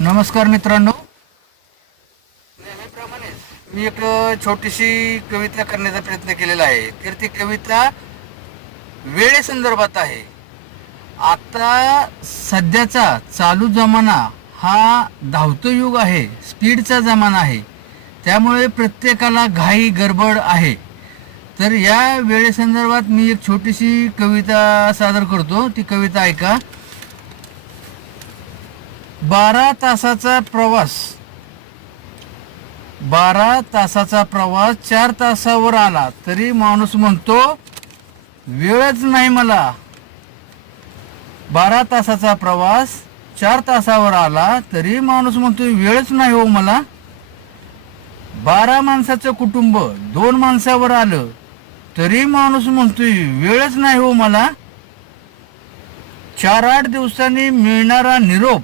नमस्कार मित्रांनो, नेहमीप्रमाणेच मी एक छोटीशी कविता करण्याचा प्रयत्न केलेला आहे. तर ती कविता वेळेसंदर्भात आहे. आता सध्याचा चालू जमाना हा धावतो युग आहे, स्पीडचा जमाना आहे. त्यामुळे प्रत्येकाला घाई गडबड आहे. तर या वेळेसंदर्भात मी एक छोटीशी कविता सादर करतो. ती कविता ऐका. 12 तासाचा प्रवास 4 तासावर आला तरी माणूस म्हणतो वेळच नाही मला. 12 तासाचा प्रवास 4 तासावर आला तरी माणूस म्हणतो वेळच नाही हो मला. 12 माणसाचं कुटुंब 2 माणसावर आलं तरी माणूस म्हणतोय वेळच नाही हो मला. 4-8 दिवसांनी मिळणारा निरोप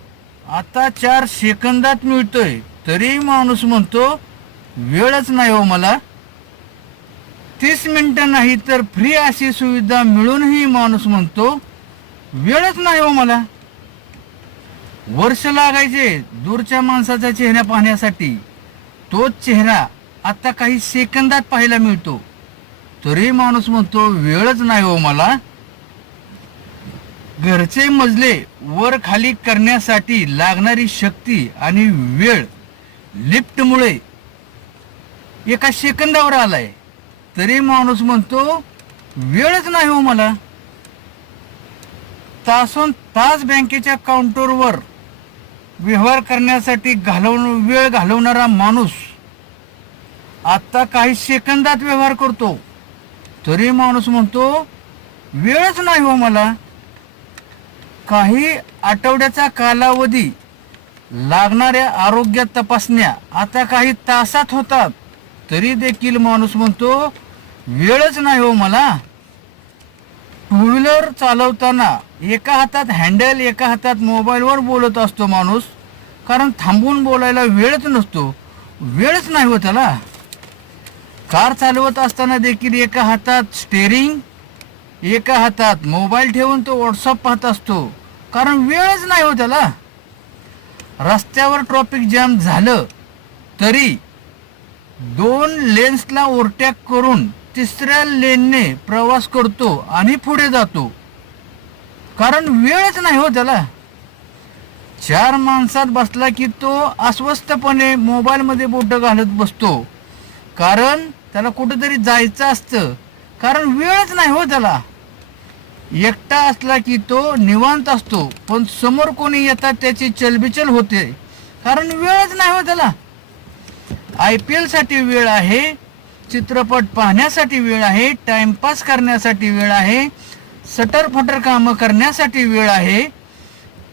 आता 4 सेकंदात मिळतोय तरी माणूस म्हणतो वेळच नाही हो मला. 30 मिनिटं नाही तर फ्री अशी सुविधा मिळूनही माणूस म्हणतो वेळच नाही हो मला. वर्ष लागायचे दूरच्या माणसाचा चेहरा पाहण्यासाठी, तोच चेहरा आता काही सेकंदात पाहायला मिळतो तरी माणूस म्हणतो वेळच नाही हो मला. घरचे मजले वर खाली करण्यासाठी लागणारी शक्ती आणि वेळ लिफ्टमुळे एका सेकंदावर आलाय तरी माणूस म्हणतो वेळच नाही हो मला. तासोन तास बँकेच्या काउंटरवर व्यवहार करण्यासाठी वेळ घालवणारा माणूस आता काही सेकंदात व्यवहार करतो तरी माणूस म्हणतो वेळच नाही हो मला. काही आठवड्याचा कालावधी लागणाऱ्या आरोग्य तपासण्या आता काही तासात होतात तरी देखील माणूस म्हणतो वेळच नाही हो मला. 2 व्हीलर चालवताना एका हातात हँडल एका हातात मोबाईलवर बोलत असतो माणूस, कारण थांबून बोलायला वेळच नसतो, वेळच नाही हो त्याला. कार चालवत असताना देखील एका हातात स्टेअरिंग एका हातात मोबाईल ठेवून तो व्हॉट्सअप पाहत असतो, कारण वेळच नाही हो त्याला. रस्त्यावर ट्रॅफिक जॅम झालं तरी 2 लेन्सला ओव्हरटेक करून 3ऱ्या लेनने प्रवास करतो आणि पुढे जातो, कारण वेळच नाही हो त्याला. 4 माणसात बसला की तो अस्वस्थपणे मोबाईलमध्ये बोटं घालत बसतो, कारण त्याला कुठेतरी जायचं असतं, कारण वेळच नाही हो त्याला. एकटा असला की तो निवांत असतो, पण समोर कोणी येतात त्याची चलबिचल होते, कारण वेळच नाही हो त्याला. IPL साठी वेळ आहे, चित्रपट पाहण्यासाठी वेळ आहे, टाइमपास करण्यासाठी वेळ आहे, सटरफटर कामं करण्यासाठी वेळ आहे,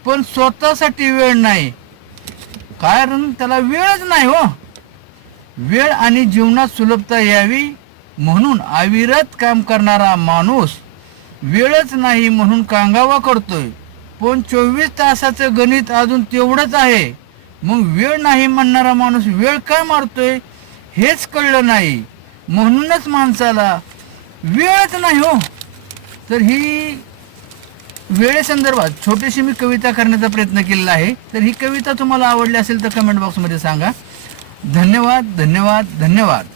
पण स्वतःसाठी वेळ नाही, कारण त्याला वेळच नाही हो. वेळ आणि जीवनात सुलभता यावी म्हणून अविरत काम करणारा माणूस वेळच नाही म्हणून कांगावा करतोय, पण 24 तासाचं गणित अजून तेवढंच आहे. मग वेळ नाही म्हणणारा माणूस वेळ का मारतोय हेच कळलं नाही, म्हणूनच माणसाला वेळच नाही हो. तर ही वेळेसंदर्भात छोटीशी मी कविता करण्याचा प्रयत्न केलेला आहे. तर ही कविता तुम्हाला आवडली असेल तर कमेंट बॉक्समध्ये सांगा. धन्यवाद धन्यवाद धन्यवाद.